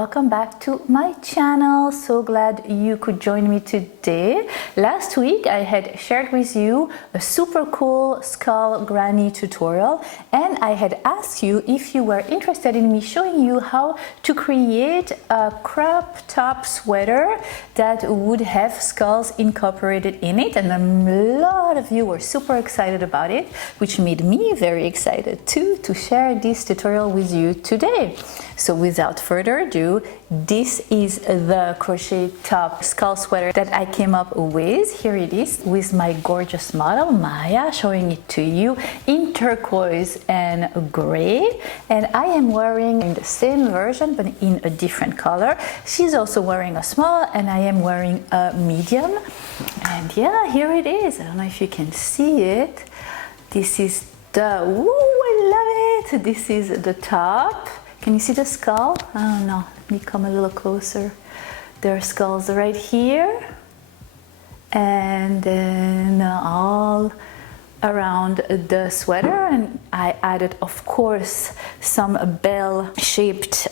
welcome back to my channel. So glad you could join me today. Last week I had shared with you a super cool skull granny tutorial, and I had asked you if you were interested in me showing you how to create a crop top sweater that would have skulls incorporated in it, and a lot of you were super excited about it, which made me very excited too to share this tutorial with you today. So without further ado, this is the crochet top skull sweater that I came up with. Here it is with my gorgeous model Maya, showing it to you in turquoise and gray, and I am wearing in the same version but in a different color. She's also wearing a small and I am wearing a medium, and yeah, here it is. I don't know if you can see it. This is the, ooh, I love it. This is the top. Can you see the skull? I don't know. Let me come a little closer. There are skulls right here, and then all around the sweater, and I added, of course, some bell-shaped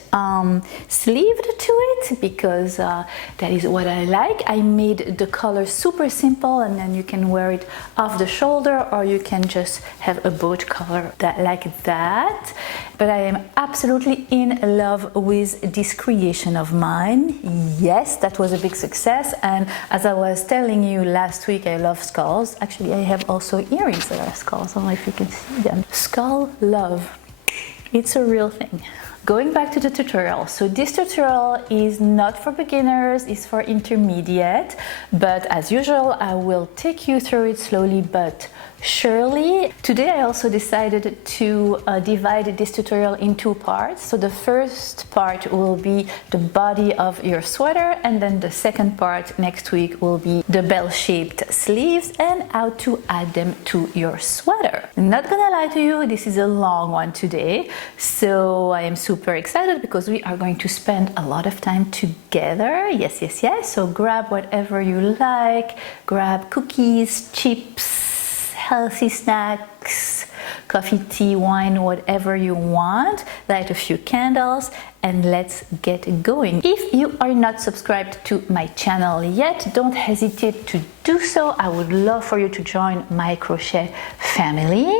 sleeve to it because that is what I like. I made the color super simple, and then you can wear it off the shoulder, or you can just have a boat color like that. But I am absolutely in love with this creation of mine. Yes, that was a big success, and as I was telling you last week, I love skulls. Actually, I have also earrings that are skulls. I don't know if you can see them. Skull love. It's a real thing. Going back to the tutorial, so this tutorial is not for beginners, it's for intermediate, but as usual I will take you through it slowly but surely. Today I also decided to divide this tutorial in two parts. So the first part will be the body of your sweater, and then the second part next week will be the bell-shaped sleeves and how to add them to your sweater. I'm not gonna lie to you, this is a long one today, so I am super excited because we are going to spend a lot of time together. Yes, yes, yes. So grab whatever you like, grab cookies, chips, healthy snacks, coffee, tea, wine, whatever you want, light a few candles, and let's get going. If you are not subscribed to my channel yet, don't hesitate to do so. I would love for you to join my crochet family.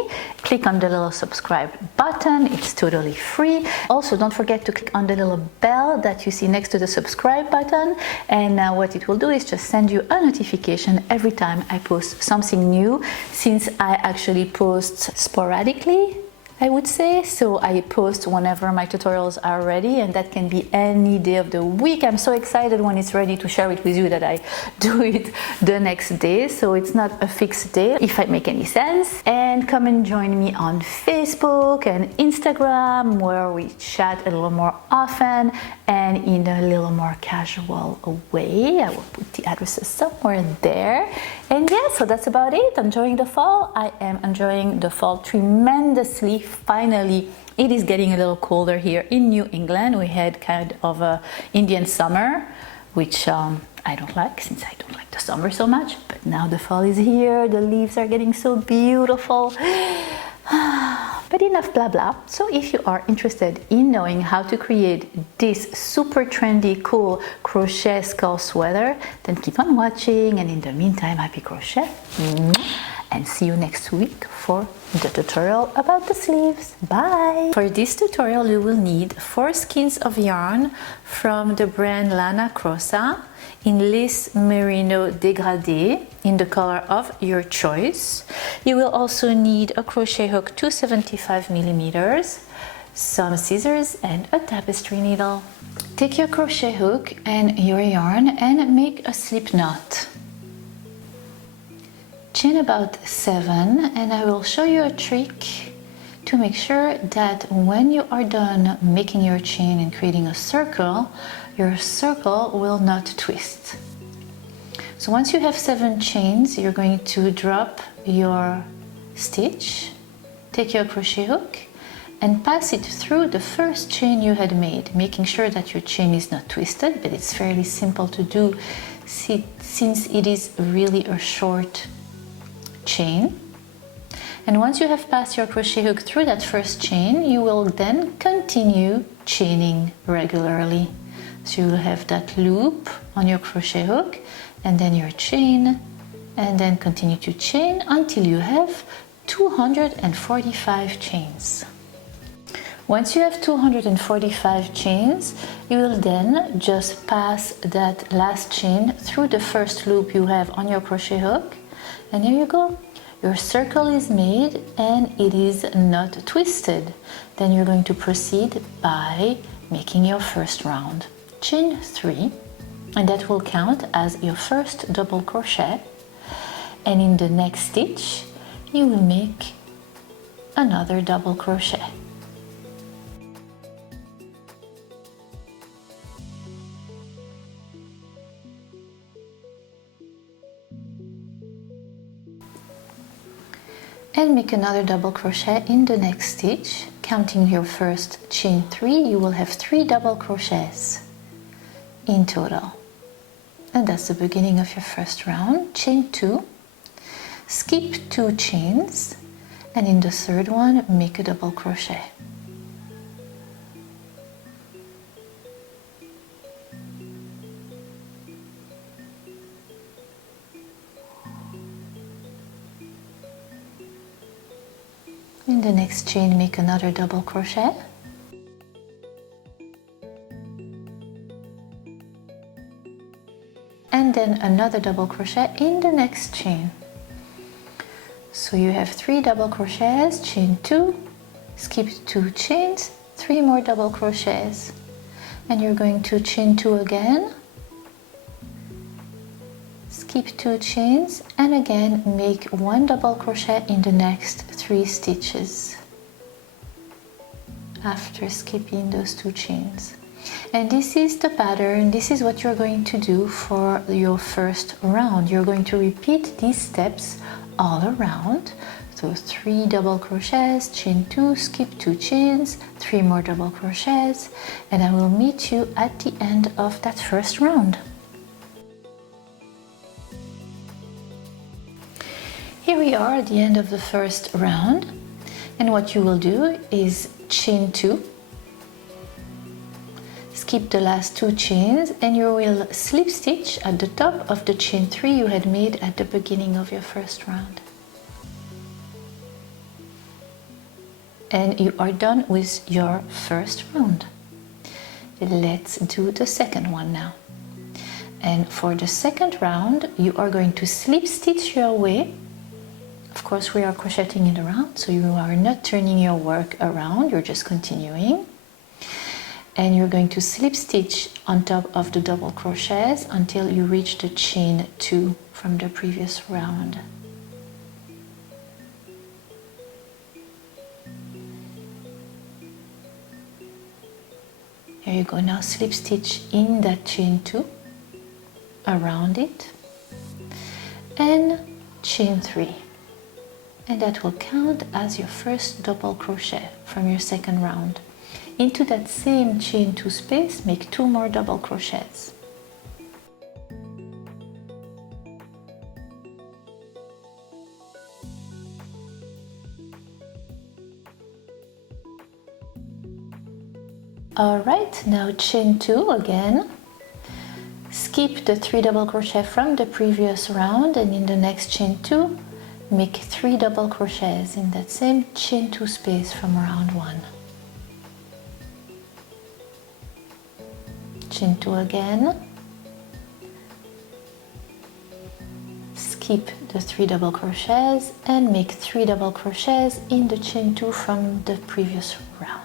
Click on the little subscribe button, it's totally free. Also, don't forget to click on the little bell that you see next to the subscribe button, and what it will do is just send you a notification every time I post something new, since I actually post sporadically, I would say. So I post whenever my tutorials are ready, and that can be any day of the week. I'm so excited when it's ready to share it with you that I do it the next day, so it's not a fixed day, if I make any sense. And come and join me on Facebook and Instagram, where we chat a little more often and in a little more casual way. I will put the addresses somewhere there. And yeah, so that's about it. Enjoying the fall. I am enjoying the fall tremendously. Finally, it is getting a little colder here in New England. We had kind of a Indian summer, which I don't like, since I don't like the summer so much. But now the fall is here. The leaves are getting so beautiful. But enough blah blah. So if you are interested in knowing how to create this super trendy, cool crochet skull sweater, then keep on watching, and in the meantime, happy crochet, and see you next week for the tutorial about the sleeves. Bye! For this tutorial you will need 4 skeins of yarn from the brand Lana Crossa in lace merino dégradé in the color of your choice. You will also need a crochet hook 275 millimeters, some scissors, and a tapestry needle. Take your crochet hook and your yarn and make a slip knot. Chain about 7, and I will show you a trick to make sure that when you are done making your chain and creating a circle, your circle will not twist. So once you have 7 chains, you're going to drop your stitch, take your crochet hook and pass it through the first chain you had made, making sure that your chain is not twisted, but it's fairly simple to do since it is really a short chain. And once you have passed your crochet hook through that first chain, you will then continue chaining regularly. So you will have that loop on your crochet hook, and then your chain, and then continue to chain until you have 245 chains. Once you have 245 chains, you will then just pass that last chain through the first loop you have on your crochet hook, and here you go. Your circle is made and it is not twisted. Then you're going to proceed by making your first round. Chain 3, and that will count as your first double crochet, and in the next stitch you will make another double crochet. And make another double crochet in the next stitch. Counting your first chain 3, you will have 3 double crochets in total, and that's the beginning of your first round. Chain 2, skip 2 chains, and in the third one make a double crochet. In the next chain make another double crochet, and then another double crochet in the next chain. So you have 3 double crochets, chain 2, skip 2 chains, 3 more double crochets, and you're going to chain 2 again, skip 2 chains, and again make 1 double crochet in the next 3 stitches after skipping those 2 chains. And this is the pattern, this is what you're going to do for your first round. You're going to repeat these steps all around. So 3 double crochets, chain 2, skip 2 chains, 3 more double crochets, and I will meet you at the end of that first round. Here we are at the end of the first round, and what you will do is chain 2, skip the last 2 chains, and you will slip stitch at the top of the chain 3 you had made at the beginning of your first round. And you are done with your first round. Let's do the second one now. And for the second round, you are going to slip stitch your way. Of course, we are crocheting it around, so you are not turning your work around, you're just continuing. And you're going to slip stitch on top of the double crochets until you reach the chain 2 from the previous round. Here you go, now slip stitch in that chain 2 around it, and chain 3, and that will count as your first double crochet from your second round. Into that same chain 2 space, make 2 more double crochets. Alright, now chain 2 again. Skip the 3 double crochet from the previous round, and in the next chain 2, make 3 double crochets in that same chain 2 space from round 1. Chain 2 again. Skip the 3 double crochets and make 3 double crochets in the chain 2 from the previous round.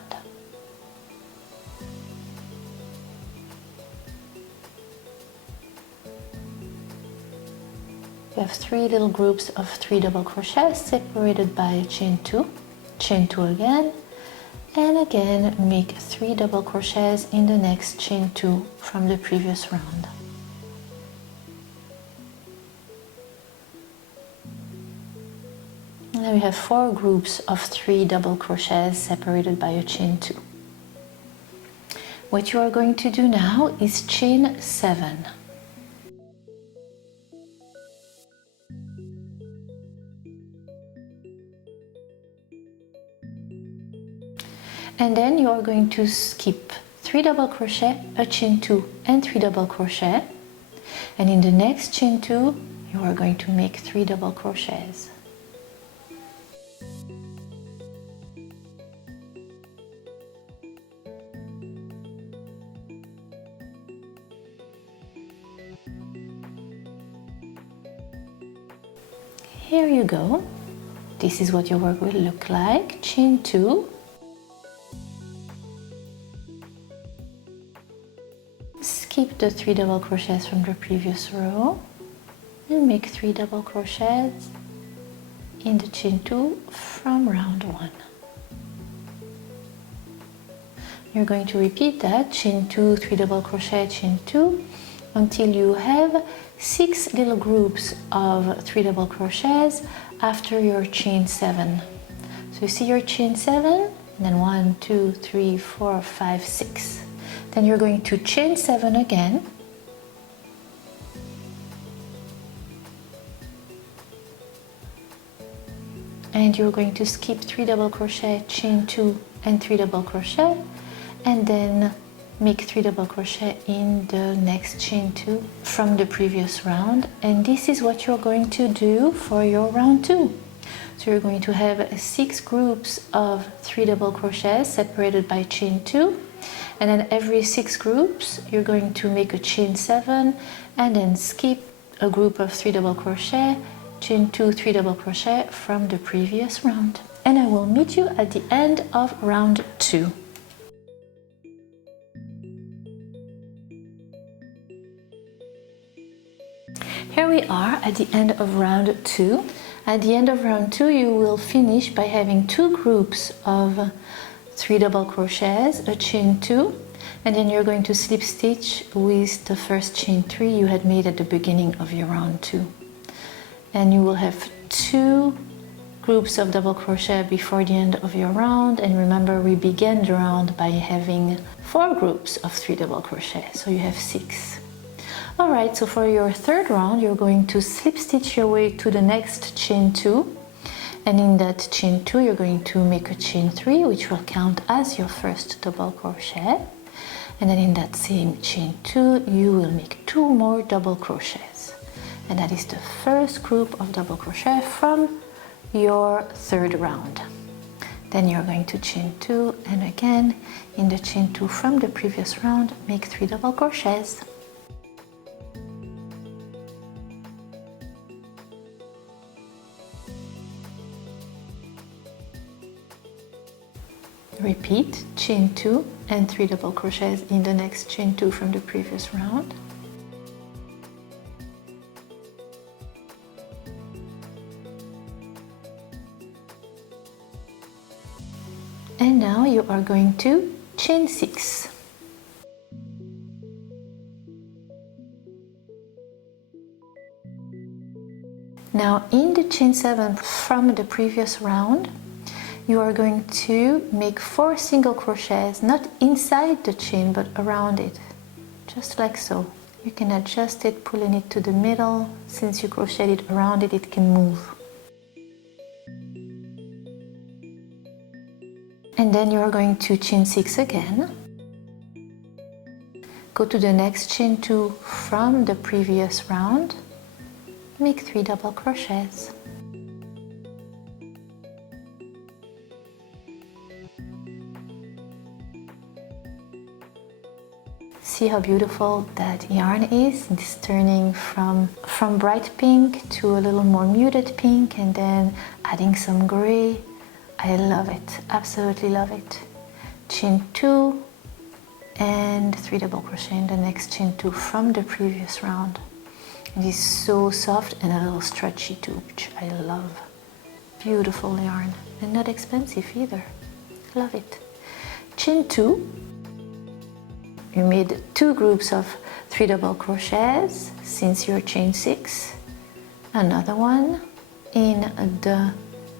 You have 3 little groups of 3 double crochets separated by a chain 2 again, and again make 3 double crochets in the next chain 2 from the previous round. Now we have 4 groups of 3 double crochets separated by a chain 2. What you are going to do now is chain 7. And then you are going to skip 3 double crochet, a chain 2 and 3 double crochet, and in the next chain 2 you are going to make 3 double crochets. Here you go. This is what your work will look like. Chain 2, skip the 3 double crochets from the previous row and make 3 double crochets in the chain 2 from round 1. You're going to repeat that, chain 2, 3 double crochet, chain 2, until you have 6 little groups of 3 double crochets after your chain 7. So you see your chain 7, and then 1, 2, 3, 4, 5, 6. Then you're going to chain 7 again, and you're going to skip 3 double crochet, chain 2 and 3 double crochet, and then make 3 double crochet in the next chain 2 from the previous round. And this is what you're going to do for your round 2. So you're going to have 6 groups of 3 double crochets separated by chain 2, and then every 6 groups you're going to make a chain 7 and then skip a group of 3 double crochet, chain 2, 3 double crochet from the previous round. And I will meet you at the end of round 2. Here we are at the end of round 2. At the end of round 2 you will finish by having 2 groups of 3 double crochets, a chain 2, and then you're going to slip stitch with the first chain 3 you had made at the beginning of your round 2. And you will have 2 groups of double crochet before the end of your round, and remember we began the round by having 4 groups of 3 double crochet, so you have 6. Alright, so for your third round you're going to slip stitch your way to the next chain 2, and in that chain 2 you're going to make a chain 3 which will count as your first double crochet, and then in that same chain 2 you will make 2 more double crochets, and that is the first group of double crochet from your third round. Then you're going to chain 2, and again in the chain 2 from the previous round make 3 double crochets. Repeat chain 2 and 3 double crochets in the next chain 2 from the previous round. And now you are going to chain 6. Now in the chain 7 from the previous round you are going to make 4 single crochets, not inside the chain but around it, just like so. You can adjust it, pulling it to the middle. Since you crocheted it around it, it can move. And then you are going to chain 6 again. Go to the next chain 2 from the previous round. Make 3 double crochets. See how beautiful that yarn is? It's turning from bright pink to a little more muted pink, and then adding some gray. I love it, absolutely love it. Chain 2 and 3 double crochet in the next chain 2 from the previous round. It is so soft and a little stretchy too, which I love. Beautiful yarn, and not expensive either. Love it. Chain 2. You made 2 groups of 3 double crochets since your chain 6. Another one in the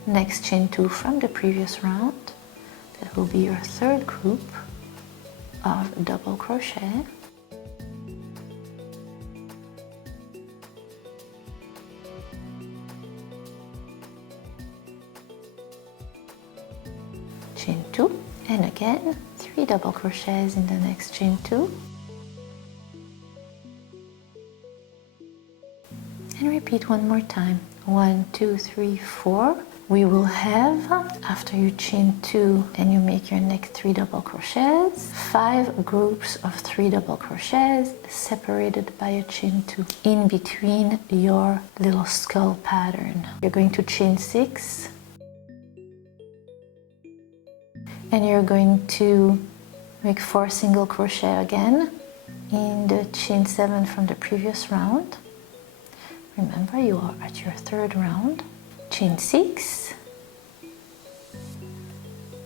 next chain 2 from the previous round. That will be your third group of double crochet. Chain 2, and again 3 double crochets in the next chain 2, and repeat one more time. 1, 2, 3, 4. We will have, after you chain 2 and you make your next 3 double crochets, 5 groups of 3 double crochets separated by a chain 2 in between your little skull pattern. You're going to chain 6 and you're going to make 4 single crochet again in the chain 7 from the previous round. Remember, you are at your 3rd round. Chain 6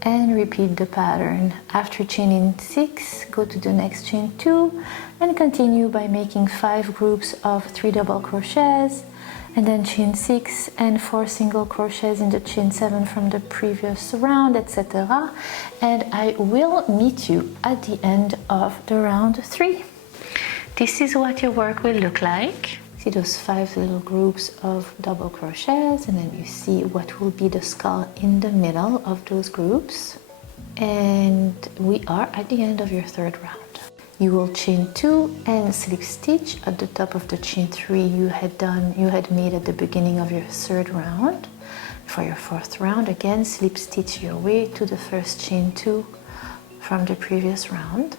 and repeat the pattern. After chaining 6, go to the next chain 2 and continue by making 5 groups of 3 double crochets, and then chain 6 and 4 single crochets in the chain 7 from the previous round, etc. And I will meet you at the end of the round 3. This is what your work will look like. See those 5 little groups of double crochets, and then you see what will be the skull in the middle of those groups. And we are at the end of your 3rd round. You will chain 2 and slip stitch at the top of the chain 3 you had made at the beginning of your 3rd round. For your 4th round, again slip stitch your way to the first chain 2 from the previous round.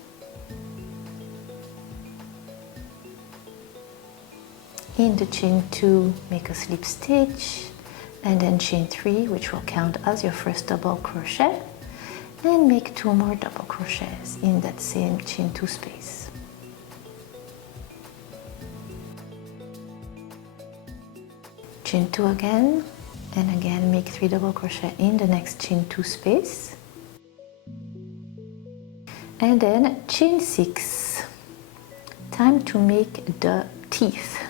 In the chain 2, make a slip stitch, and then chain 3, which will count as your first double crochet, and make 2 more double crochets in that same chain 2 space. Chain 2 again, and again make 3 double crochet in the next chain 2 space, and then chain 6. Time to make the teeth.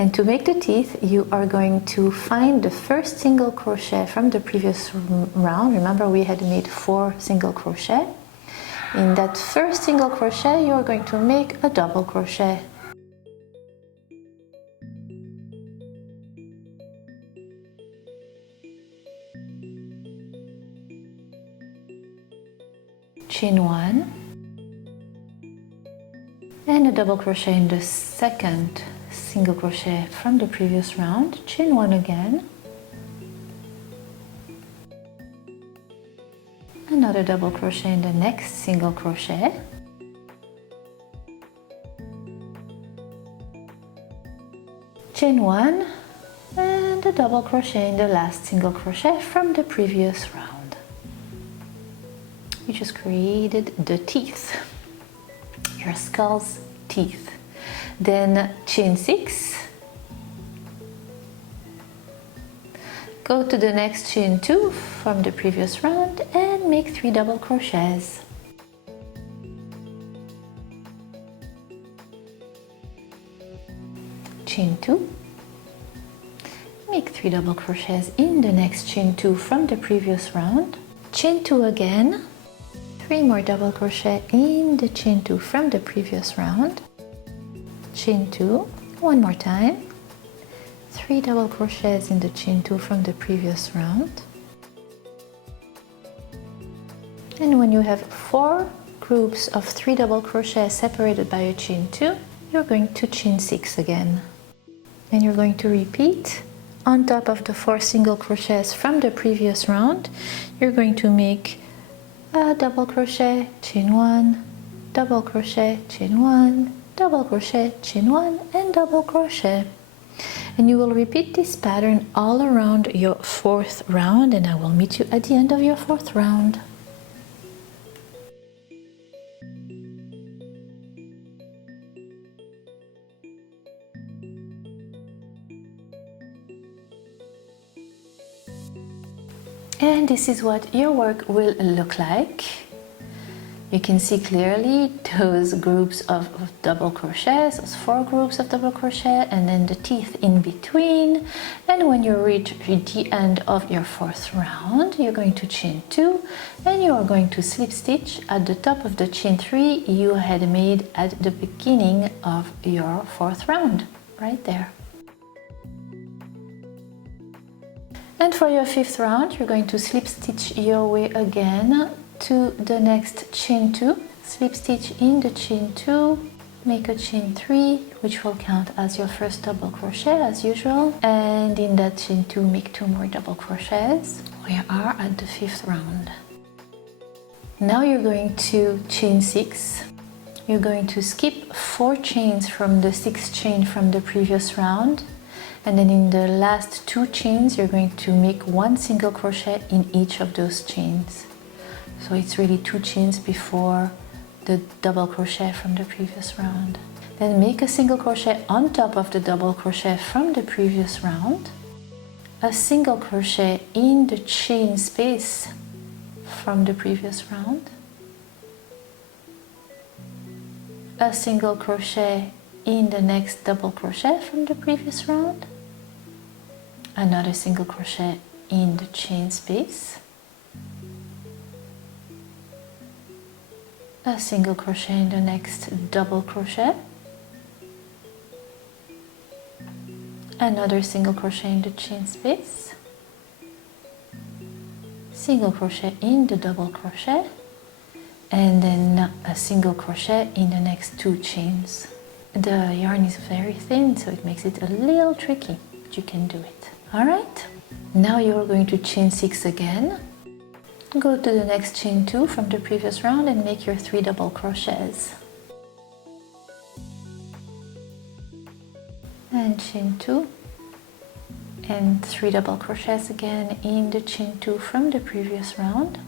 And to make the teeth, you are going to find the first single crochet from the previous round. Remember, we had made 4 single crochet. In that first single crochet, you are going to make a double crochet. Chain 1, and a double crochet in the second single crochet from the previous round. Chain 1 again, another double crochet in the next single crochet, chain 1, and a double crochet in the last single crochet from the previous round. You just created the teeth, your skull's teeth. Then chain 6, go to the next chain 2 from the previous round and make 3 double crochets. Chain 2, make 3 double crochets in the next chain 2 from the previous round. Chain 2 again, 3 more double crochet in the chain 2 from the previous round. Chain 2, one more time, 3 double crochets in the chain 2 from the previous round. And when you have 4 groups of 3 double crochets separated by a chain 2, you're going to chain 6 again. And you're going to repeat. On top of the 4 single crochets from the previous round, you're going to make a double crochet, chain 1, double crochet, chain 1, double crochet, chain 1, and double crochet. And you will repeat this pattern all around your 4th round, and I will meet you at the end of your 4th round. And this is what your work will look like. You can see clearly those groups of double crochets, those 4 groups of double crochet, and then the teeth in between. And when you reach the end of your 4th round, you're going to chain 2 and you are going to slip stitch at the top of the chain 3 you had made at the beginning of your 4th round, right there. And for your 5th round, you're going to slip stitch your way again to the next chain 2, slip stitch in the chain 2, make a chain 3, which will count as your first double crochet as usual, and in that chain 2 make 2 more double crochets. We are at the 5th round. Now you're going to chain 6. You're going to skip 4 chains from the 6th chain from the previous round, and then in the last 2 chains you're going to make 1 single crochet in each of those chains. So it's really 2 chains before the double crochet from the previous round. Then make a single crochet on top of the double crochet from the previous round, a single crochet in the chain space from the previous round, a single crochet in the next double crochet from the previous round, another single crochet in the chain space, a single crochet in the next double crochet, another single crochet in the chain space, single crochet in the double crochet, and then a single crochet in the next 2 chains. The yarn is very thin, so it makes it a little tricky, but you can do it. Alright, now you're going to chain 6 again. Go to the next chain 2 from the previous round and make your 3 double crochets. And chain 2 and 3 double crochets again in the chain 2 from the previous round.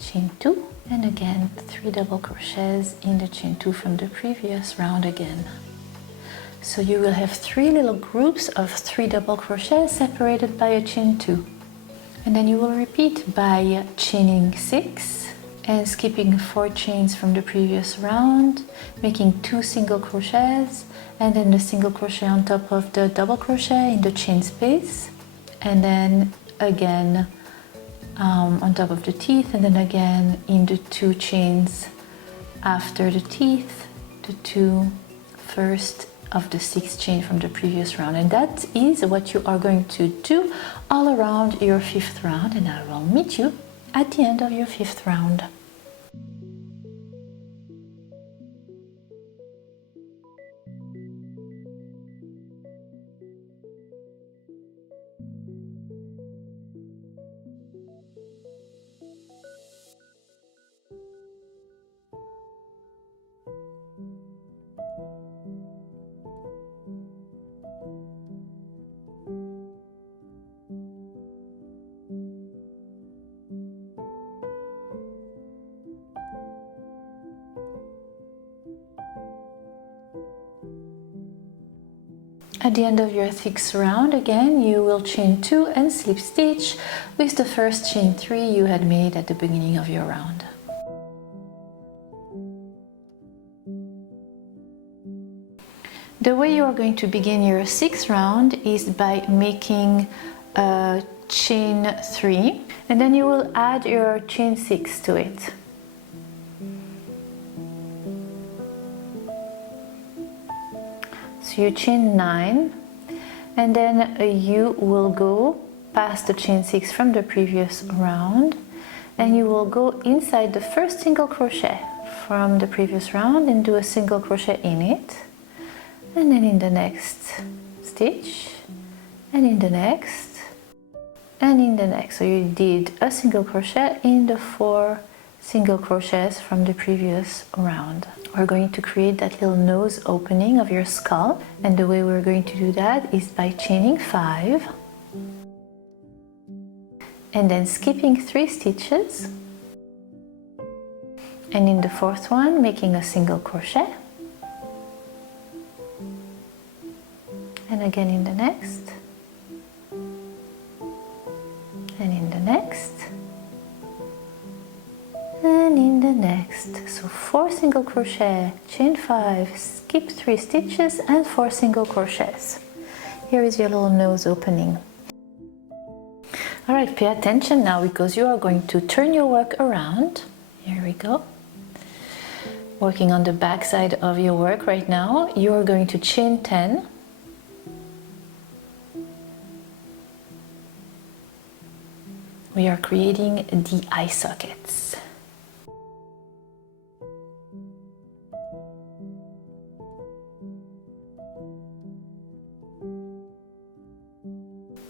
Chain 2 and again 3 double crochets in the chain 2 from the previous round again. So you will have 3 little groups of 3 double crochets separated by a chain 2, and then you will repeat by chaining 6 and skipping 4 chains from the previous round, making 2 single crochets, and then the single crochet on top of the double crochet in the chain space, and then again on top of the teeth, and then again in the 2 chains after the teeth, the 2 first of the 6th chain from the previous round. And that is what you are going to do all around your 5th round, and I will meet you at the end of your 5th round. At the end of your 6th round, again, you will chain 2 and slip stitch with the first chain 3 you had made at the beginning of your round. The way you are going to begin your 6th round is by making a chain 3, and then you will add your chain 6 to it. So you chain 9, and then you will go past the chain 6 from the previous round, and you will go inside the first single crochet from the previous round and do a single crochet in it, and then in the next stitch, and in the next, and in the next. So you did a single crochet in the 4 single crochets from the previous round. We're going to create that little nose opening of your skull, and the way we're going to do that is by chaining 5 and then skipping 3 stitches, and in the 4th one making a single crochet, and again in the next, and in the next, and in the next. So 4 single crochet, chain 5, skip 3 stitches and 4 single crochets. Here is your little nose opening. Alright, pay attention now, because you are going to turn your work around. Here we go. Working on the back side of your work right now. You are going to chain 10. we are creating the eye sockets.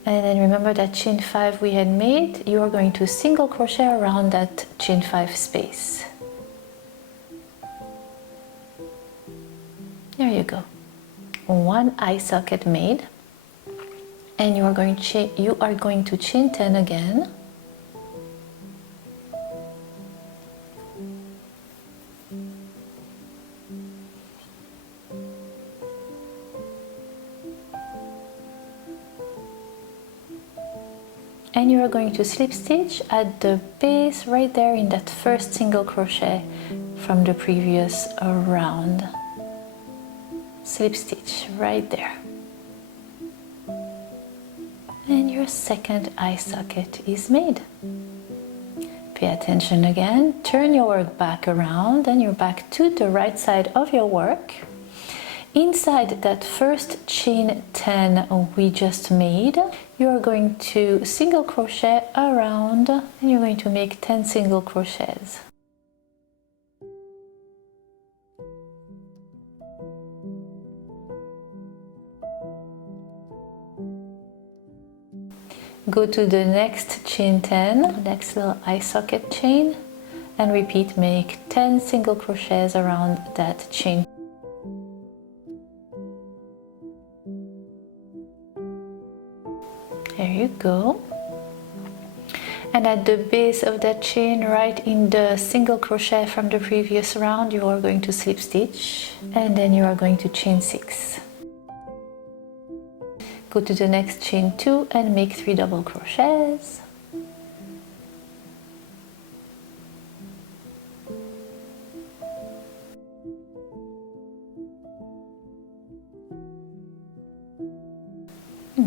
And then remember that chain 5 we had made, you are going to single crochet around that chain 5 space. There you go. One eye socket made, and you are going to chain 10 again. And you are going to slip stitch at the base right there in that first single crochet from the previous round. Slip stitch right there. And your second eye socket is made. Pay attention again, turn your work back around and you're back to the right side of your work. Inside that first chain 10 we just made, you're going to single crochet around and you're going to make 10 single crochets. Go to the next chain 10, next little eye socket chain, and repeat, make 10 single crochets around that chain. There you go. And at the base of that chain, right in the single crochet from the previous round, you are going to slip stitch and then you are going to chain 6. Go to the next chain 2 and make 3 double crochets.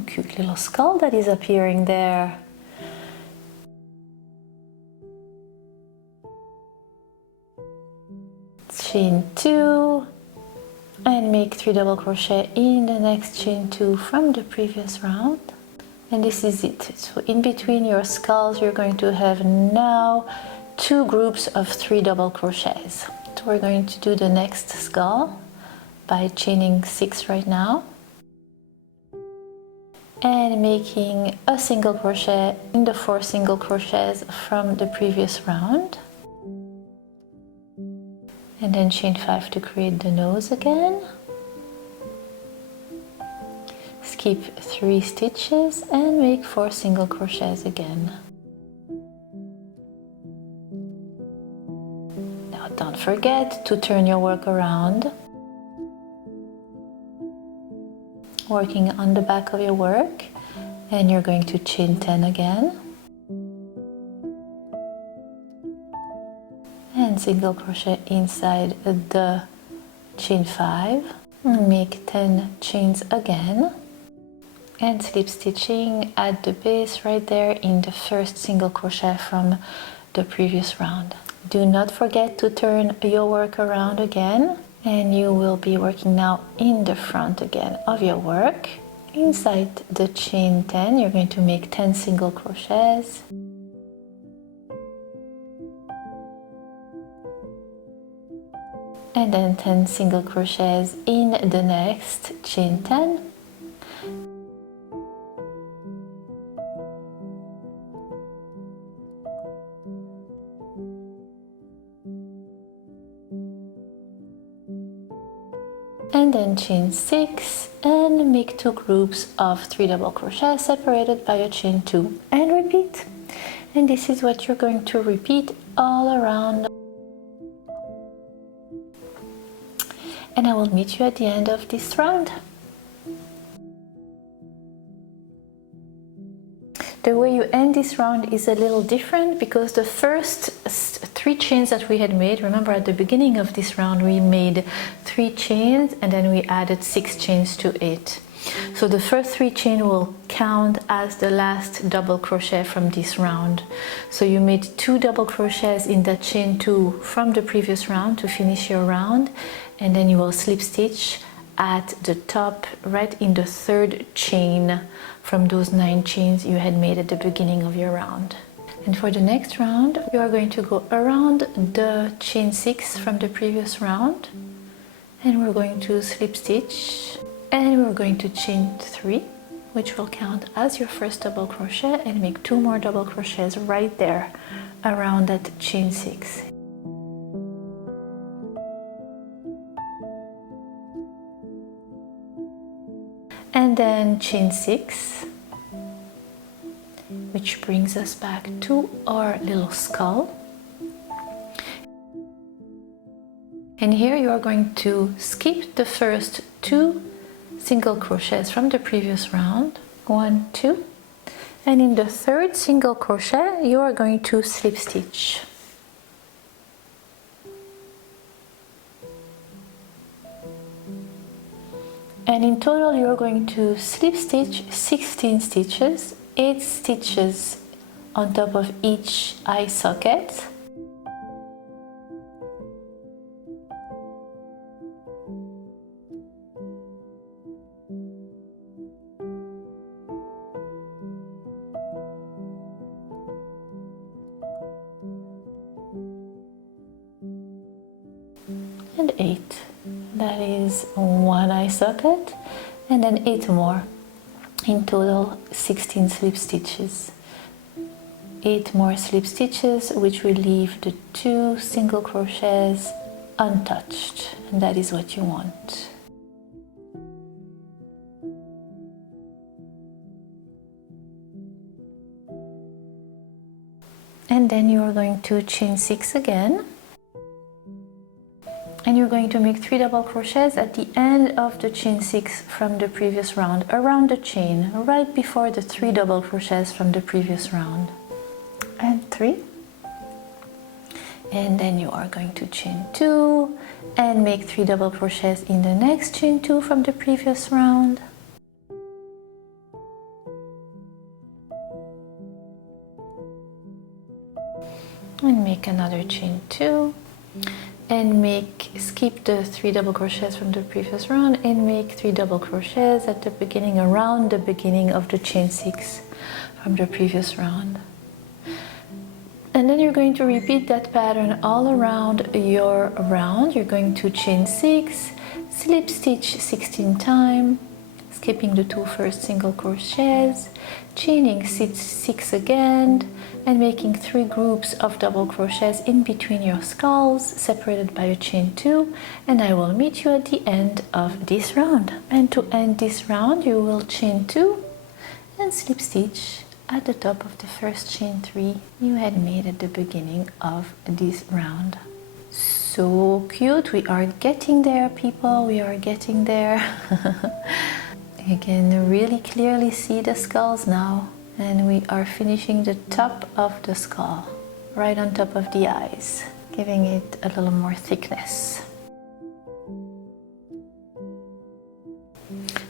Cute little skull that is appearing there. Chain 2 and make 3 double crochet in the next chain 2 from the previous round. And this is it. So in between your skulls you're going to have now 2 groups of 3 double crochets. So we're going to do the next skull by chaining 6 right now and making a single crochet in the 4 single crochets from the previous round, and then chain 5 to create the nose again. Skip 3 stitches and make 4 single crochets again. Now don't forget to turn your work around, working on the back of your work, and you're going to chain 10 again and single crochet inside the chain 5, make 10 chains again and slip stitching at the base right there in the first single crochet from the previous round. Do not forget to turn your work around again, and you will be working now in the front again of your work. Inside the chain 10 you're going to make 10 single crochets and then 10 single crochets in the next chain 10. And then chain 6 and make 2 groups of 3 double crochets separated by a chain 2 and repeat. And this is what you're going to repeat all around. And I will meet you at the end of this round. The way you end this round is a little different because the first 3 chains that we had made, remember at the beginning of this round we made 3 chains and then we added 6 chains to it. So the first 3 chains will count as the last double crochet from this round. So you made 2 double crochets in that chain 2 from the previous round to finish your round, and then you will slip stitch at the top right in the 3rd chain from those 9 chains you had made at the beginning of your round. And for the next round, you are going to go around the chain 6 from the previous round, and we're going to slip stitch, and we're going to chain 3, which will count as your first double crochet, and make 2 more double crochets right there around that chain 6. And then chain 6, which brings us back to our little skull. And here you are going to skip the first 2 single crochets from the previous round, 1, 2, and in the third single crochet you are going to slip stitch. And in total you are going to slip stitch 16 stitches, 8 stitches on top of each eye socket. And 8. That is 1 eye socket, and then 8 more. In total 16 slip stitches. 8 more slip stitches, which will leave the 2 single crochets untouched, and that is what you want. And then you are going to chain 6 again. And you're going to make 3 double crochets at the end of the chain 6 from the previous round, around the chain, right before the 3 double crochets from the previous round. And 3. And then you are going to chain 2 and make 3 double crochets in the next chain 2 from the previous round. And make another chain 2. And skip the 3 double crochets from the previous round and make 3 double crochets at the beginning, around the beginning of the chain 6 from the previous round. And then you're going to repeat that pattern all around your round. You're going to chain 6, slip stitch 16 times, skipping the 2 first single crochets, chaining 6 again, and making 3 groups of double crochets in between your skulls, separated by a chain 2, and I will meet you at the end of this round. And to end this round, you will chain 2 and slip stitch at the top of the first chain 3 you had made at the beginning of this round. So cute! We are getting there, people, we are getting there. You can really clearly see the skulls now. And we are finishing the top of the skull, right on top of the eyes, giving it a little more thickness.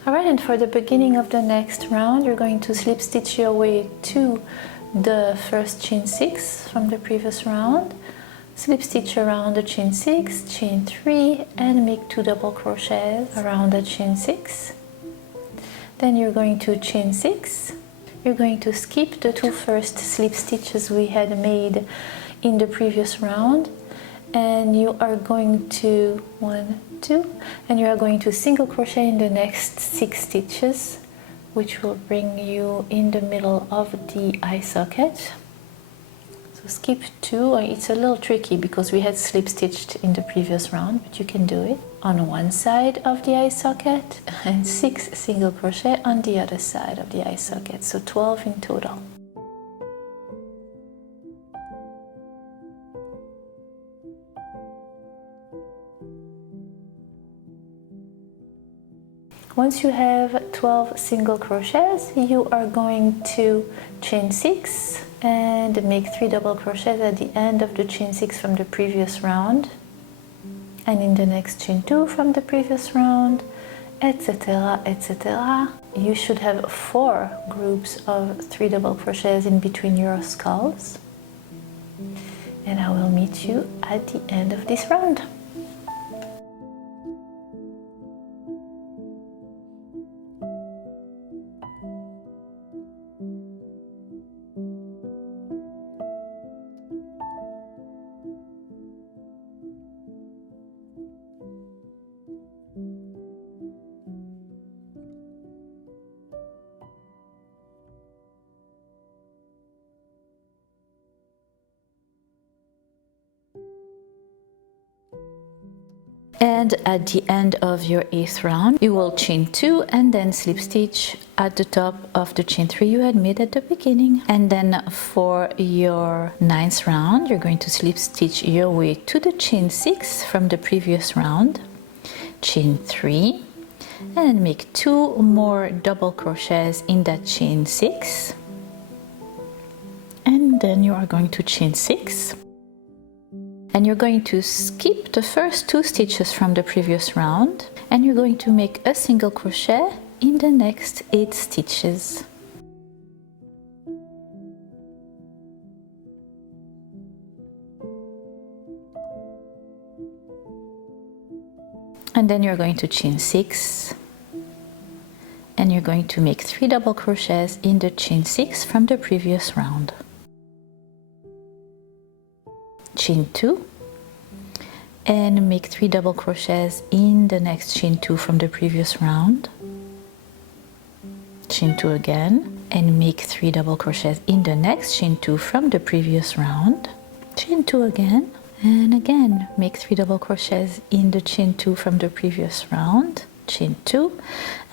Alright, and for the beginning of the next round, you're going to slip stitch your way to the first chain 6 from the previous round, slip stitch around the chain 6, chain 3, and make 2 double crochets around the chain 6. Then you're going to chain 6. You're going to skip the 2 first slip stitches we had made in the previous round, and you are going to 1, 2, and you are going to single crochet in the next 6 stitches, which will bring you in the middle of the eye socket. So skip 2, it's a little tricky because we had slip stitched in the previous round, but you can do it on one side of the eye socket and 6 single crochet on the other side of the eye socket, so 12 in total. Once you have 12 single crochets, you are going to chain 6 and make 3 double crochets at the end of the chain 6 from the previous round, and in the next chain 2 from the previous round, etc, etc. You should have 4 groups of 3 double crochets in between your skulls, and I will meet you at the end of this round. And at the end of your 8th round, you will chain 2 and then slip stitch at the top of the chain 3 you had made at the beginning. And then for your 9th round, you're going to slip stitch your way to the chain 6 from the previous round, chain 3, and then make 2 more double crochets in that chain 6, and then you are going to chain 6. And you're going to skip the first 2 stitches from the previous round, and you're going to make a single crochet in the next 8 stitches. And then you're going to chain 6, and you're going to make 3 double crochets in the chain 6 from the previous round. Chain 2 and make 3 double crochets in the next chain 2 from the previous round, chain 2 again, and make 3 double crochets in the next chain 2 from the previous round, chain 2 again, and again make 3 double crochets in the chain 2 from the previous round, chain 2,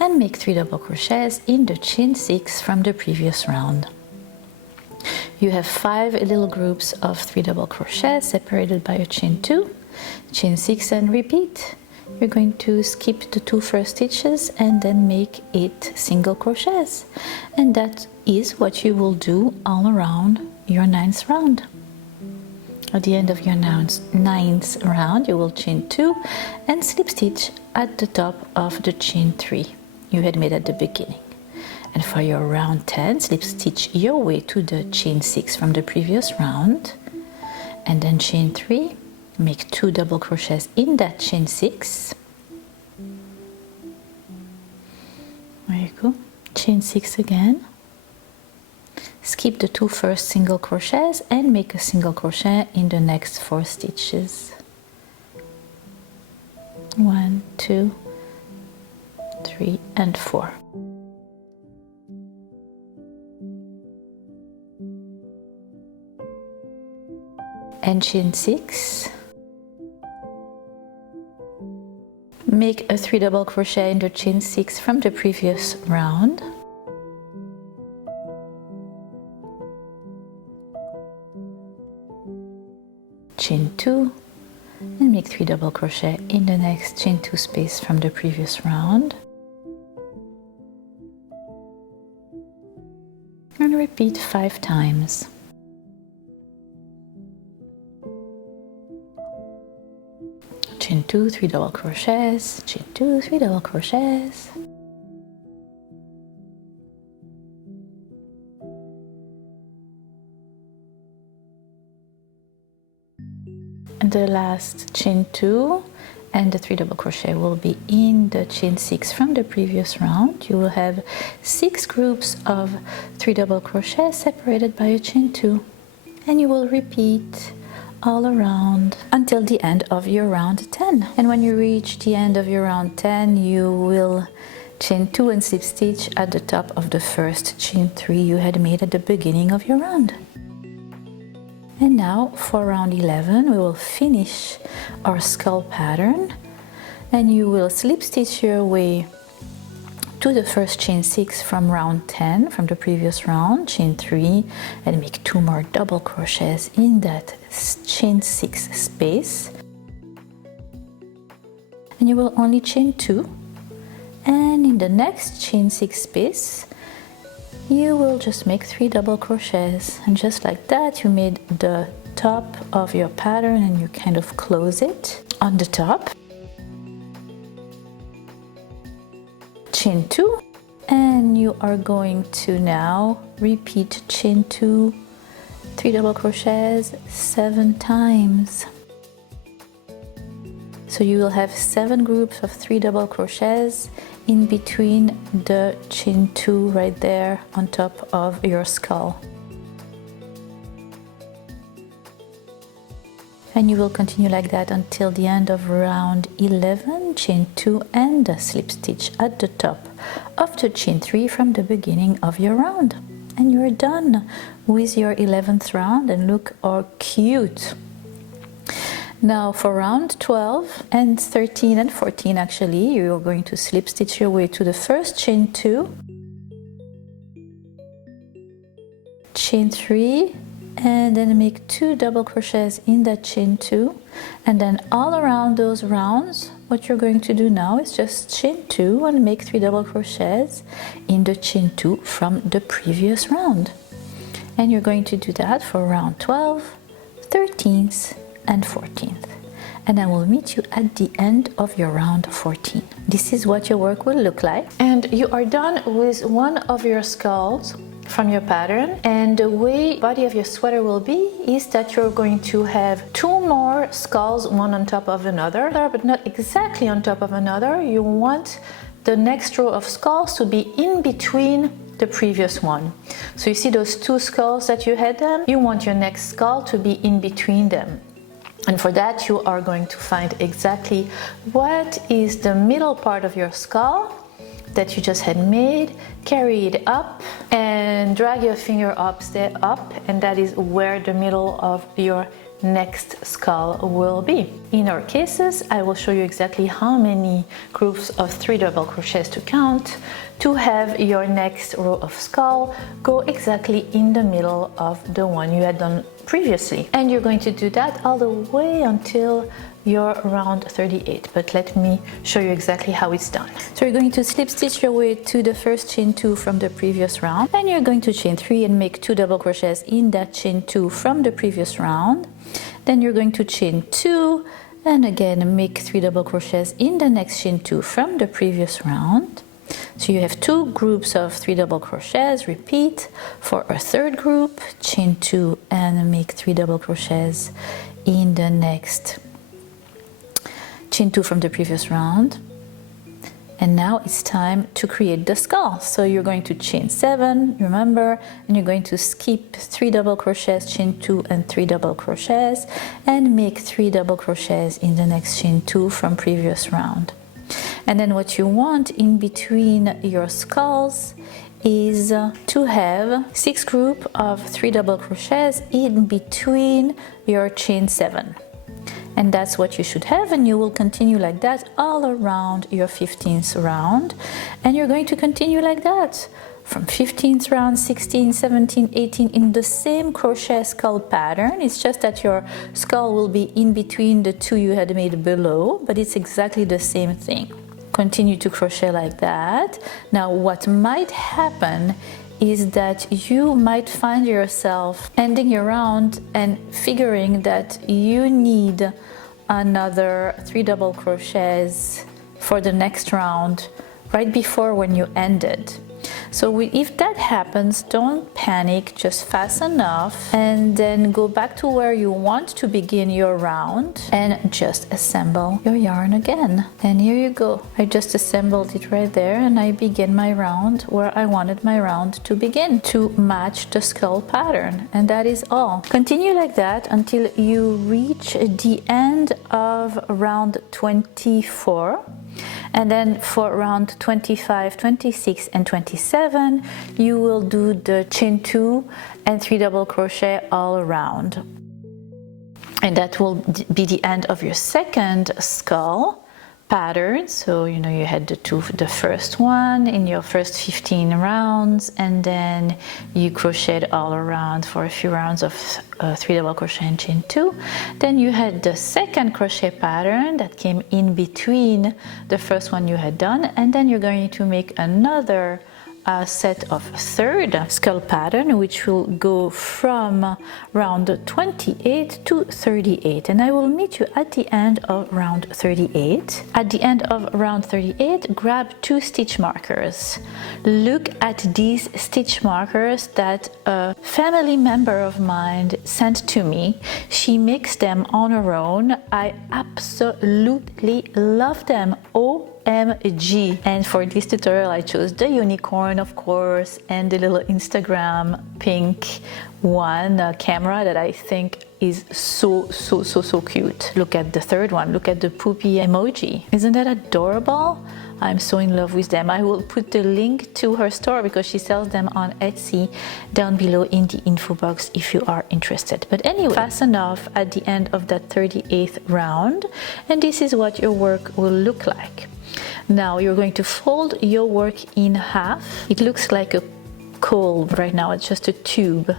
and make 3 double crochets in the chain 6 from the previous round. You have 5 little groups of 3 double crochets separated by a chain 2, chain 6, and repeat. You're going to skip the 2 first stitches and then make 8 single crochets, and that is what you will do all around your 9th round. At the end of your 9th round, you will chain 2 and slip stitch at the top of the chain 3 you had made at the beginning. And for your round 10, slip stitch your way to the chain 6 from the previous round, and then chain 3, make 2 double crochets in that chain 6. There you go. Chain 6 again. Skip the 2 first single crochets and make a single crochet in the next 4 stitches. 1, 2, 3, and 4. And chain 6, make a 3 double crochet in the chain 6 from the previous round, chain 2, and make 3 double crochet in the next chain 2 space from the previous round, and repeat 5 times. Chain 2, 3 double crochets, chain 2, 3 double crochets. And the last chain 2 and the 3 double crochet will be in the chain 6 from the previous round. You will have 6 groups of 3 double crochets separated by a chain 2, and you will repeat all around until the end of your round 10. And when you reach the end of your round 10, you will chain 2 and slip stitch at the top of the first chain 3 you had made at the beginning of your round. And now for round 11, we will finish our skull pattern, and you will slip stitch your way to the first chain 6 from round 10 from the previous round, chain 3, and make 2 more double crochets in that chain 6 space, and you will only chain 2, and in the next chain 6 space you will just make 3 double crochets, and just like that you made the top of your pattern, and you kind of close it on the top. Chain 2, and you are going to now repeat chain 2, 3 double crochets 7 times. So you will have 7 groups of 3 double crochets in between the chain 2 right there on top of your skull. And you will continue like that until the end of round 11, chain 2 and a slip stitch at the top of the chain 3 from the beginning of your round. And you're done with your 11th round, and look how cute Now for round 12 and 13 and 14 actually, you're going to slip stitch your way to the first chain 2, chain 3, and then make 2 double crochets in that chain 2, and then all around those rounds what you're going to do now is just chain 2 and make 3 double crochets in the chain 2 from the previous round. And you're going to do that for round 12, 13th and 14th. And I will meet you at the end of your round 14. This is what your work will look like. And you are done with one of your skulls from your pattern, and the way the body of your sweater will be is that you're going to have 2 more skulls, one on top of another, but not exactly on top of another. You want the next row of skulls to be in between the previous one. So you see those 2 skulls that you had them, you want your next skull to be in between them. And for that you are going to find exactly what is the middle part of your skull that you just had made, carry it up and drag your finger up, and that is where the middle of your next skull will be. In our cases, I will show you exactly how many groups of 3 double crochets to count to have your next row of skull go exactly in the middle of the one you had done previously. And you're going to do that all the way until your round 38, but let me show you exactly how it's done. So you're going to slip stitch your way to the first chain 2 from the previous round, and you're going to chain 3 and make 2 double crochets in that chain 2 from the previous round. Then you're going to chain 2 and again make 3 double crochets in the next chain 2 from the previous round. So you have 2 groups of 3 double crochets. Repeat for a third group, chain 2 and make 3 double crochets in the next chain 2 from the previous round. And now it's time to create the skull. So you're going to chain 7, remember, and you're going to skip 3 double crochets, chain 2 and 3 double crochets, and make 3 double crochets in the next chain 2 from previous round. And then what you want in between your skulls is to have 6 groups of 3 double crochets in between your chain 7. And that's what you should have, and you will continue like that all around your 15th round. And you're going to continue like that from 15th round, 16, 17, 18 in the same crochet skull pattern. It's just that your skull will be in between the 2 you had made below, but it's exactly the same thing. Continue to crochet like that. Now what might happen is that you might find yourself ending your round and figuring that you need another 3 double crochets for the next round right before when you ended. So if that happens, don't panic, just fasten off and then go back to where you want to begin your round and just assemble your yarn again. And here you go. I just assembled it right there and I begin my round where I wanted my round to begin to match the skull pattern. And that is all. Continue like that until you reach the end of round 24. And then for round 25, 26 and 27 you will do the chain 2 and 3 double crochet all around, and that will be the end of your second skull pattern. So you know you had the first one in your first 15 rounds, and then you crocheted all around for a few rounds of 3 double crochet and chain 2. Then you had the second crochet pattern that came in between the first one you had done, and then you're going to make another set of third skull pattern, which will go from round 28 to 38, and I will meet you at the end of round 38. At the end of round 38, grab 2 stitch markers. Look at these stitch markers that a family member of mine sent to me. She makes them on her own. I absolutely love them. OMG. And for this tutorial I chose the unicorn, of course, and the little Instagram pink one camera that I think is so cute. Look at the third one. Look at the poopy emoji. Isn't that adorable? I'm so in love with them. I will put the link to her store because she sells them on Etsy down below in the info box if you are interested. But anyway, fasten off at the end of that 38th round, and this is what your work will look like. Now you're going to fold your work in half. It looks like a coal right now, it's just a tube.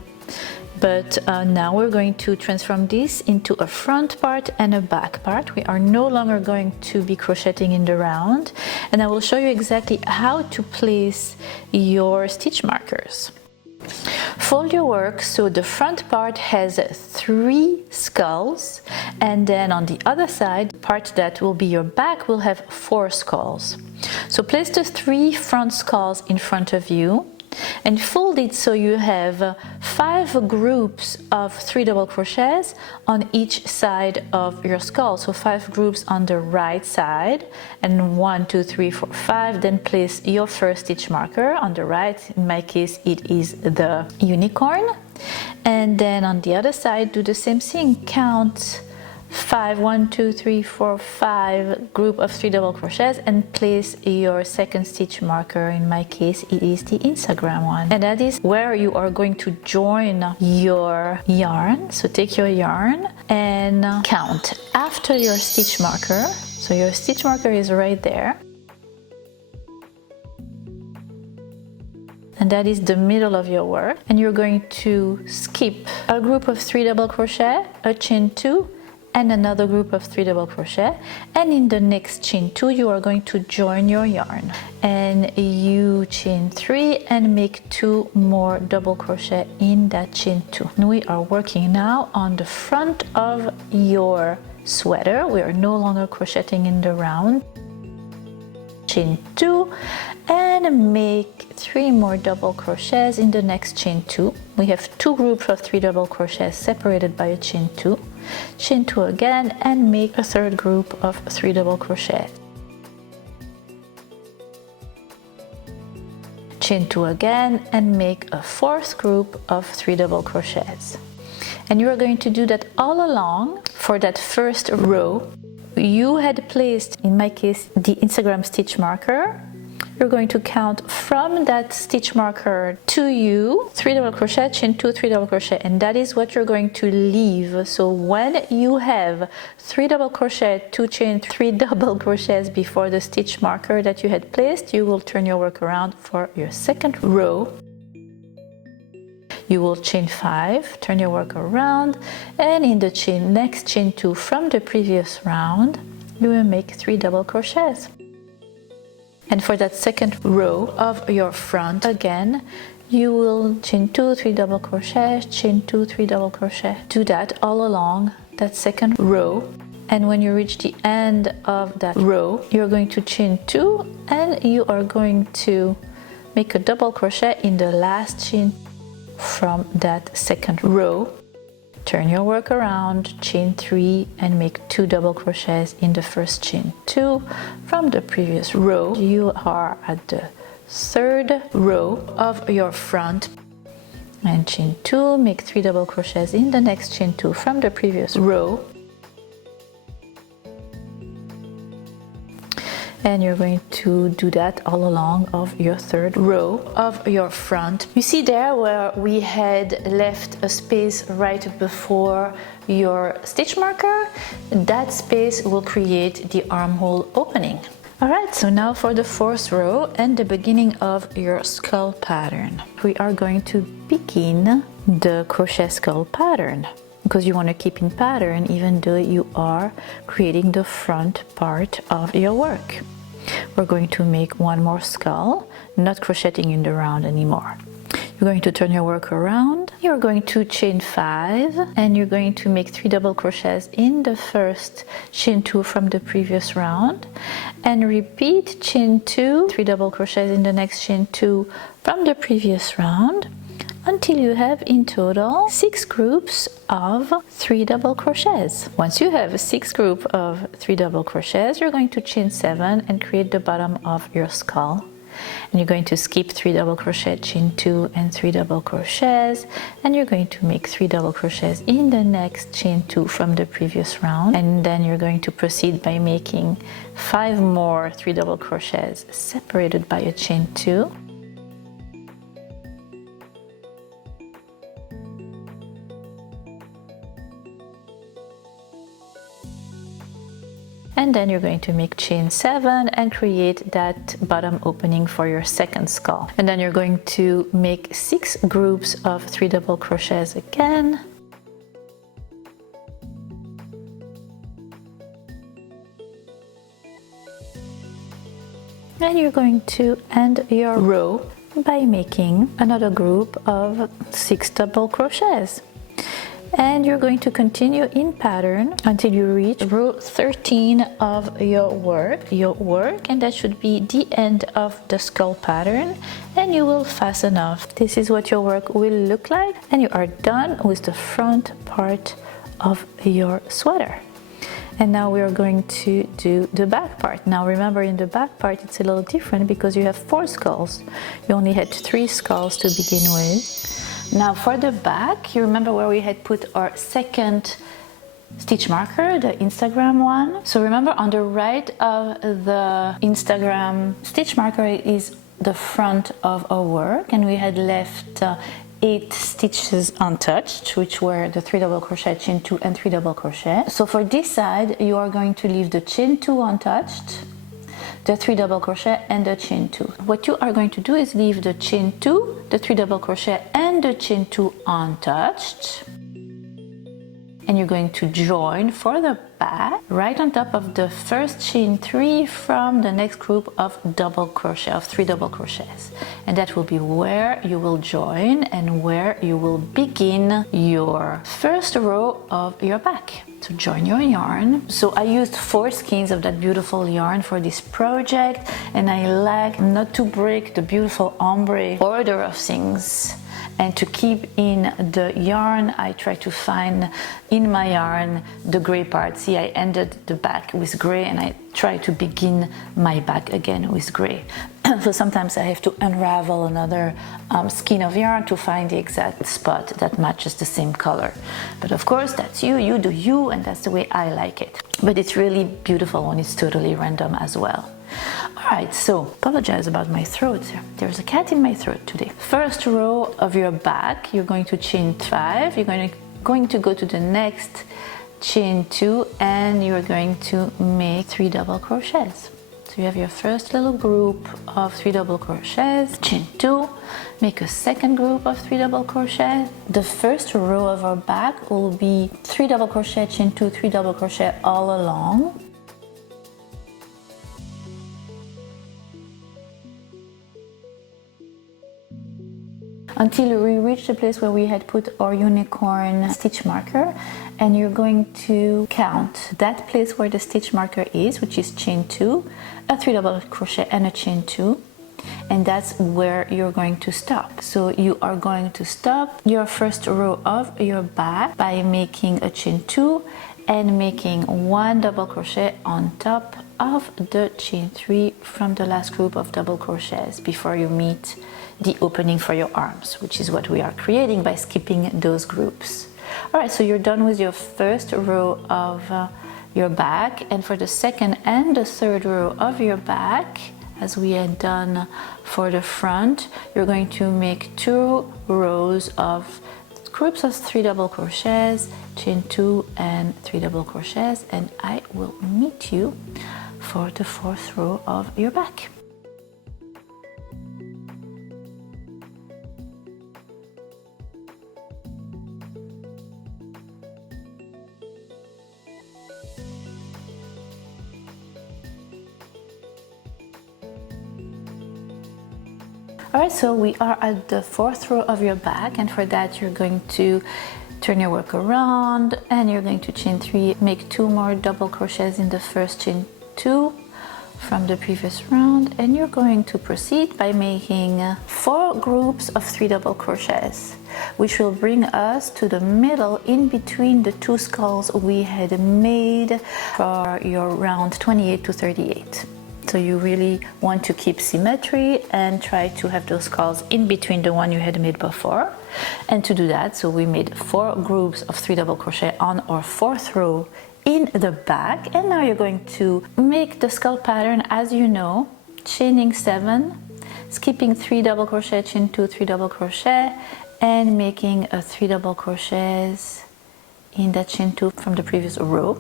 But now we're going to transform this into a front part and a back part. We are no longer going to be crocheting in the round, and I will show you exactly how to place your stitch markers. Fold your work so the front part has 3 skulls, and then on the other side, the part that will be your back will have 4 skulls. So place the 3 front skulls in front of you and fold it so you have 5 groups of 3 double crochets on each side of your skull. So 5 groups on the right side, and 1, 2, 3, 4, 5. Then place your first stitch marker on the right. In my case, it is the unicorn. And then on the other side, do the same thing. Count 5, 1, 2, 3, 4, 5 group of 3 double crochets and place your second stitch marker. In my case, it is the Instagram one, and that is where you are going to join your yarn. So take your yarn and count after your stitch marker. So your stitch marker is right there, and that is the middle of your work, and you're going to skip a group of 3 double crochet, a chain 2, and another group of 3 double crochet, and in the next chain 2 you are going to join your yarn, and you chain 3 and make 2 more double crochet in that chain 2. And we are working now on the front of your sweater. We are no longer crocheting in the round. Chain 2 and make 3 more double crochets in the next chain 2. We have 2 groups of 3 double crochets separated by a chain 2. Chain 2 again and make a third group of 3 double crochets. Chain 2 again and make a fourth group of 3 double crochets. And you are going to do that all along for that first row. You had placed, in my case, the Instagram stitch marker. You're going to count from that stitch marker to you 3 double crochet, chain 2, 3 double crochet, and that is what you're going to leave. So when you have 3 double crochet, 2 chain, 3 double crochets before the stitch marker that you had placed, you will turn your work around for your second row. You will chain 5, turn your work around, and in the next chain 2 from the previous round, you will make 3 double crochets. And for that second row of your front, again, you will chain 2, 3 double crochet, chain 2, 3 double crochet. Do that all along that second row. And when you reach the end of that row, you're going to chain 2 and you are going to make a double crochet in the last chain from that second row. Turn your work around, chain 3 and make 2 double crochets in the first chain 2 from the previous row. You are at the third row of your front, and chain 2, make 3 double crochets in the next chain 2 from the previous row. And you're going to do that all along of your third row of your front. You see there where we had left a space right before your stitch marker? That space will create the armhole opening. Alright, so now for the fourth row and the beginning of your skull pattern. We are going to begin the crochet skull pattern, because you want to keep in pattern even though you are creating the front part of your work. We're going to make 1 more skull, not crocheting in the round anymore. You're going to turn your work around, you're going to chain 5 and you're going to make 3 double crochets in the first chain 2 from the previous round, and repeat chain 2, 3 double crochets in the next chain 2 from the previous round, until you have in total 6 groups of 3 double crochets. Once you have 6 groups of 3 double crochets, you're going to chain 7 and create the bottom of your skull. and you're going to skip 3 double crochet, chain 2 and 3 double crochets, and you're going to make 3 double crochets in the next chain 2 from the previous round, and then you're going to proceed by making 5 more 3 double crochets separated by a chain 2. And then you're going to make chain 7 and create that bottom opening for your second skull. And then you're going to make 6 groups of 3 double crochets again. And you're going to end your row by making another group of 6 double crochets. And you're going to continue in pattern until you reach row 13 of your work, and that should be the end of the skull pattern, and you will fasten off. This is what your work will look like, and you are done with the front part of your sweater. And now we are going to do the back part. Now remember, in the back part it's a little different because you have 4 skulls. You only had 3 skulls to begin with. Now for the back, you remember where we had put our second stitch marker, the Instagram one. So remember, on the right of the Instagram stitch marker is the front of our work, and we had left 8 stitches untouched, which were the 3 double crochet, chain 2 and 3 double crochet. So for this side you are going to leave the chain 2 untouched, the 3 double crochet and the chain 2. What you are going to do is leave the chain 2, the 3 double crochet and the chain 2 untouched, and you're going to join for the back right on top of the first chain 3 from the next group of double crochet, of 3 double crochets, and that will be where you will join and where you will begin your first row of your back. To join your yarn. So I used 4 skeins of that beautiful yarn for this project, and I like not to break the beautiful ombre order of things, and to keep in the yarn I try to find in my yarn the gray part. See, I ended the back with gray and I try to begin my back again with gray. So sometimes I have to unravel another skein of yarn to find the exact spot that matches the same color. But of course that's you do you, and that's the way I like it. But it's really beautiful when it's totally random as well. Alright, so apologize about my throat. There's a cat in my throat today. First row of your back, you're going to chain 5, you're going to go to the next chain 2, and you're going to make 3 double crochets. So you have your first little group of 3 double crochets, chain 2, make a second group of 3 double crochets. The first row of our back will be 3 double crochet, chain 2, 3 double crochet all along. Until we reach the place where we had put our unicorn stitch marker, and you're going to count that place where the stitch marker is, which is chain 2, a 3 double crochet and a chain 2, and that's where you're going to stop. So you are going to stop your first row of your back by making a chain 2 and making 1 double crochet on top of the chain 3 from the last group of double crochets before you meet the opening for your arms, which is what we are creating by skipping those groups. Alright, so you're done with your first row of your back, and for the second and the third row of your back, as we had done for the front, you're going to make 2 rows of groups of 3 double crochets, chain 2 and 3 double crochets, and I will meet you for the 4th row of your back. Alright, so we are at the 4th row of your back, and for that you're going to turn your work around and you're going to chain 3, make 2 more double crochets in the first chain 2 from the previous round, and you're going to proceed by making 4 groups of 3 double crochets, which will bring us to the middle in between the 2 skulls we had made for your round 28 to 38. So you really want to keep symmetry and try to have those skulls in between the one you had made before. And to do that, so we made 4 groups of 3 double crochet on our 4th row in the back, and now you're going to make the skull pattern as you know, chaining 7, skipping 3 double crochet, chain 2, 3 double crochet, and making a 3 double crochets in that chain 2 from the previous row.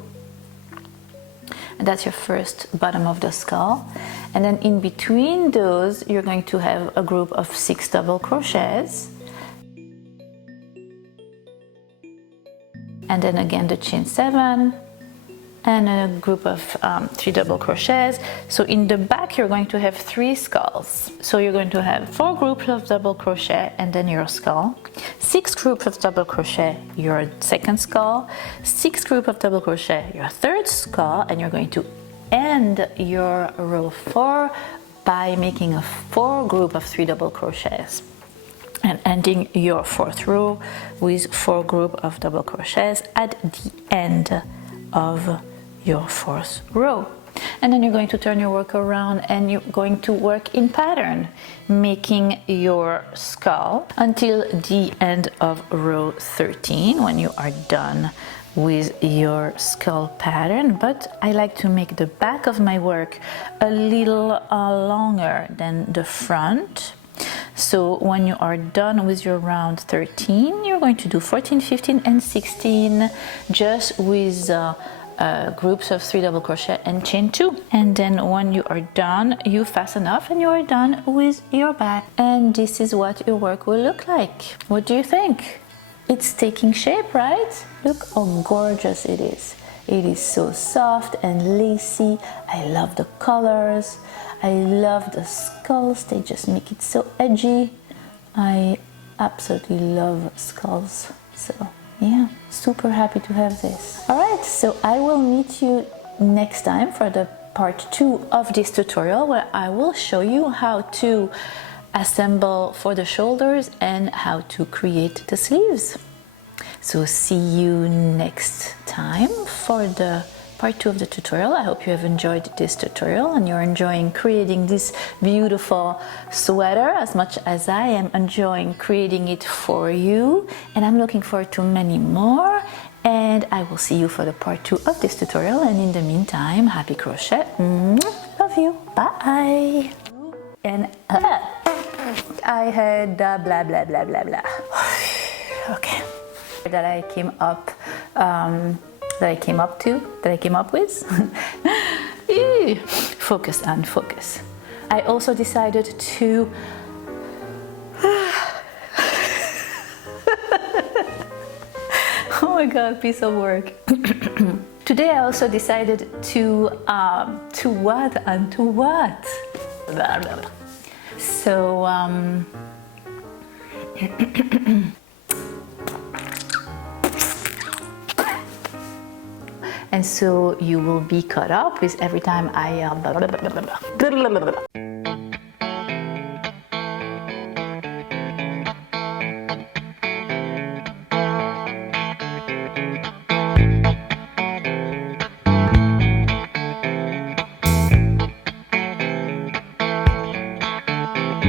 And that's your first bottom of the skull. And then in between those, you're going to have a group of 6 double crochets. And then again the chain 7 and a group of 3 double crochets. So in the back you're going to have 3 skulls. So you're going to have 4 groups of double crochet and then your skull, 6 groups of double crochet, your second skull, 6 groups of double crochet, your third skull, and you're going to end your row 4 by making a 4 group of 3 double crochets and ending your 4th row with 4 group of double crochets at the end of your 4th row. And then you're going to turn your work around and you're going to work in pattern, making your skull until the end of row 13 when you are done with your skull pattern. But I like to make the back of my work a little longer than the front. So when you are done with your round 13, you're going to do 14, 15 and 16 just with groups of 3 double crochet and chain 2. And then when you are done, you fasten off and you are done with your back. And this is what your work will look like. What do you think? It's taking shape, right? Look how gorgeous it is. It is so soft and lacy. I love the colors. I love the skulls. They just make it so edgy. I absolutely love skulls. So yeah, super happy to have this. All right, so I will meet you next time for the part 2 of this tutorial where I will show you how to assemble for the shoulders and how to create the sleeves. So see you next time for the part 2 of the tutorial. I hope you have enjoyed this tutorial and you're enjoying creating this beautiful sweater as much as I am enjoying creating it for you. And I'm looking forward to many more. And I will see you for the part 2 of this tutorial. And in the meantime, happy crochet. Love you. Bye. And I had blah, blah, blah, blah, blah. Okay. That I came up with. Focus and focus. I also decided to oh my god, piece of work. Today I also decided to what and to what. Blah, blah, blah. So and so you will be caught up with every time I